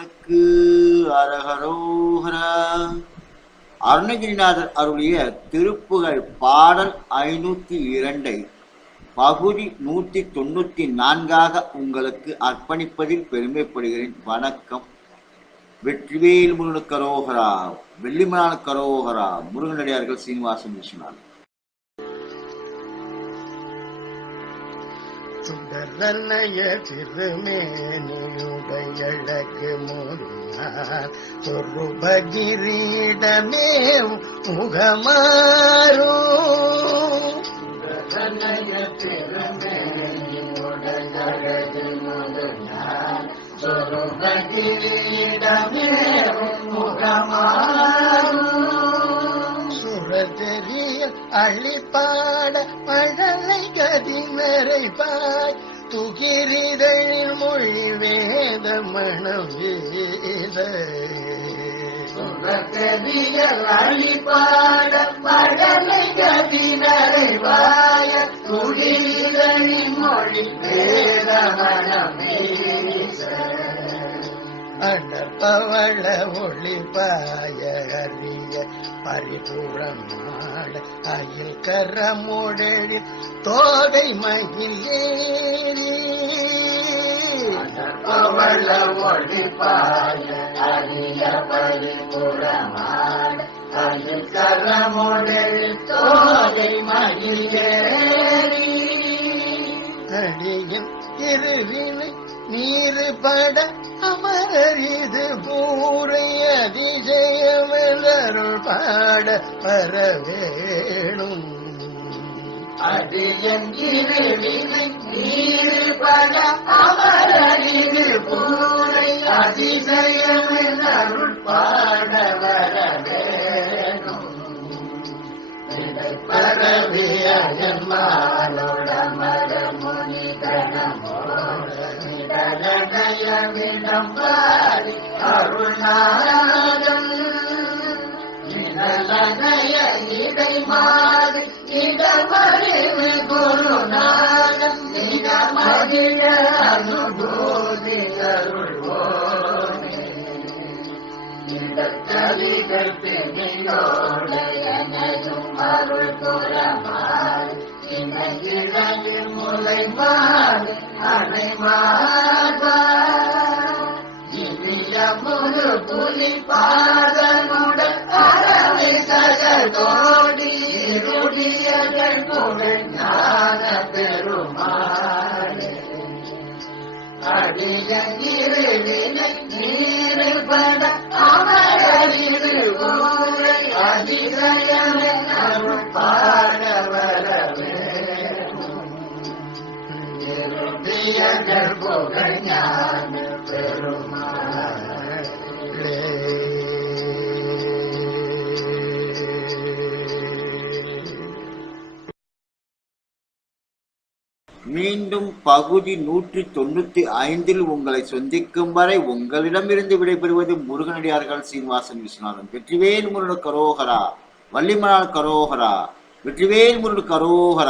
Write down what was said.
முருகனுக்கு அரகரோகரா. அருணகிரிநாதர் அருளிய திருப்புகழ் பாடல் 502 பகுதி 194 உங்களுக்கு அர்ப்பணிப்பதில் பெருமைப்படுகிறேன். வணக்கம். வெற்றிவேல் முருகனுக்கு அரோகரா, வெள்ளிமலானுக்கு அரோகரா. முருகனடியார்கள் சீனிவாசன் விஸ்வநாதன். சுடரனைய திருமேனியுடையழகு முன்னார் சொருபகிரீடமே முகமாறும். சுடரனைய திருமேனியுடையழகு முன்னார் சொருபகிரீடமே முகமாறும். சுரதெரிய அழிப்பாட மழலை கதிமறைப்பாய் துகிரிதழில் மொழி வேத மணம் வேத. சுரதெரிய அழிப்பாட மழலை கதிமறைப்பாய துகிரிதழில் மொழி வேத மணம் வேத. அடப்பவள ஒளிப்பாய அறிய பரிபுறமாட அயில் கரமுடலில் தோகை மயில் ஏறி. அடப்பவள ஒளிப்பாய அறிய பரிபுறமாட அயில் கரமுடலில் தோகை மயில் ஏறி. அடியின் இருவினை நீரு பட அமரர் இது பூரை அதிசயமெல்லருள் பாட பரவேணும். அதியன் இருவினை நீரு பட அமரர் இது பூரை அதிசயமெல்லருள் பாட வரவேணும். பரவே அயன்மாலோட மரமுனி கணமோடயம் பாரி அருணாதம் நிழலனைய இடை மாறி இடமறிவு குருநாதம் நிடமறிய அனுபூதி அருள்வோனே. இடத்தலிகள் பெண்ணியோடையனையும் அருள் புறமாறு இணையிழவில் முலை மாறு அணை மாறா. இனிய முழு புலி பாதனுடன் அறவை சகல் தோடி இருடியகள் புகழ் ஞான பெருமாளே. அடியன் இருவினை நீரு பட அமரறிவு ஊரை அதிசயமே அருள் பாட வரவேணும். இருடியகள் புகழ் ஞான பெருமாளே. மீண்டும் பகுதி 195 உங்களை சந்திக்கும் வரை உங்களிடமிருந்து விடைபெறுவது முருகனடியார்கள் சீனிவாசன் விஸ்வநாதன். வெற்றிவேல் முருகனுக்கு அரோகரா, வள்ளிமலானுக்கு அரோகரா, வெற்றிவேல் முருகனுக்கு அரோகரா.